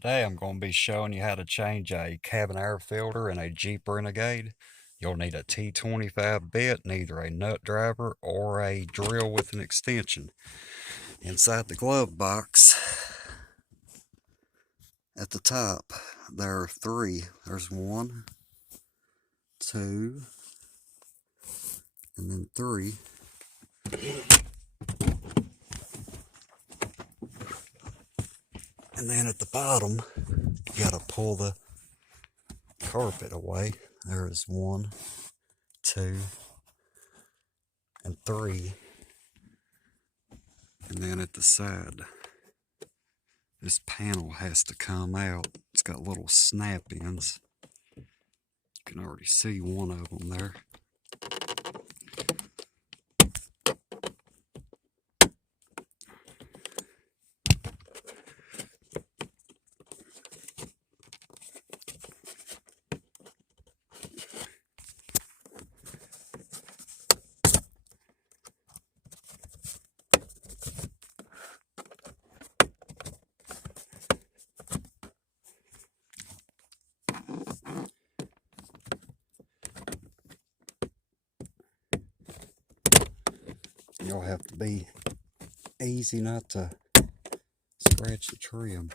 Today I'm going to be showing you how to change a cabin air filter in a Jeep Renegade. You'll need a T25 bit and either a nut driver or a drill with an extension. Inside the glove box at the top there are three. There's one, two, and then three. And then at the bottom you got to pull the carpet away. There is one, two, and three. And then at the side, this panel has to come out. It's got little snap ends. You can already see one of them there. You'll have to be easy not to scratch the trim.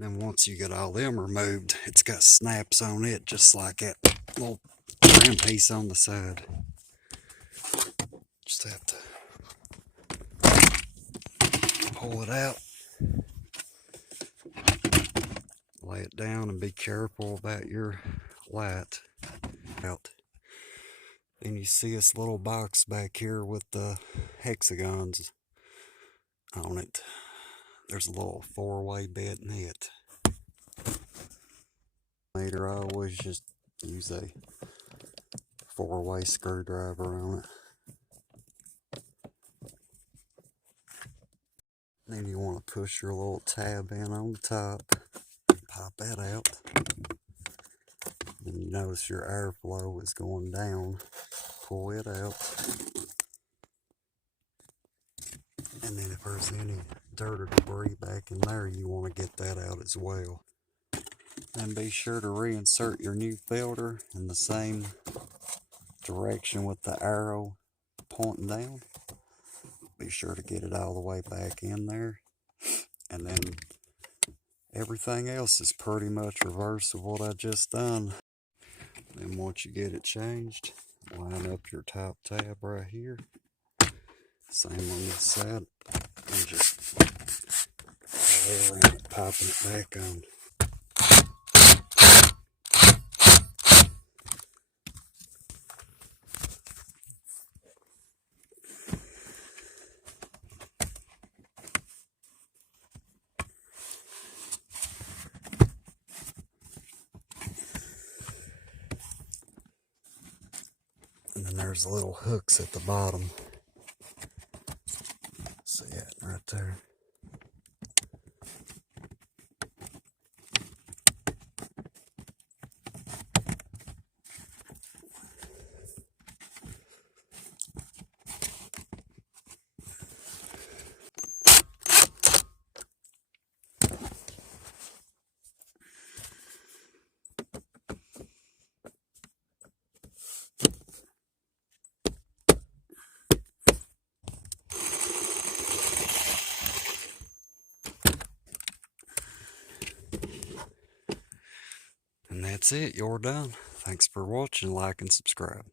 Then once you get all them removed, it's got snaps on it just like that little trim piece on the side. Just have to pull it out, lay it down, and be careful about your light out. Then you see this little box back here with the hexagons on it. There's a little 4-way bit in it. Later, I always just use a 4-way screwdriver on it. Then you want to push your little tab in on the top, pop that out. Then you notice your airflow is going down. Pull it out. And then if there's any dirt or debris back in there, you want to get that out as well. Then be sure to reinsert your new filter in the same direction with the arrow pointing down. Be sure to get it all the way back in there. And then everything else is pretty much reverse of what I just done. Then once you get it changed, line up your top tab right here. Same on this side. And just lay around it, popping it back on. And then there's little hooks at the bottom. See that right there. And that's it, you're done. Thanks for watching, like and subscribe.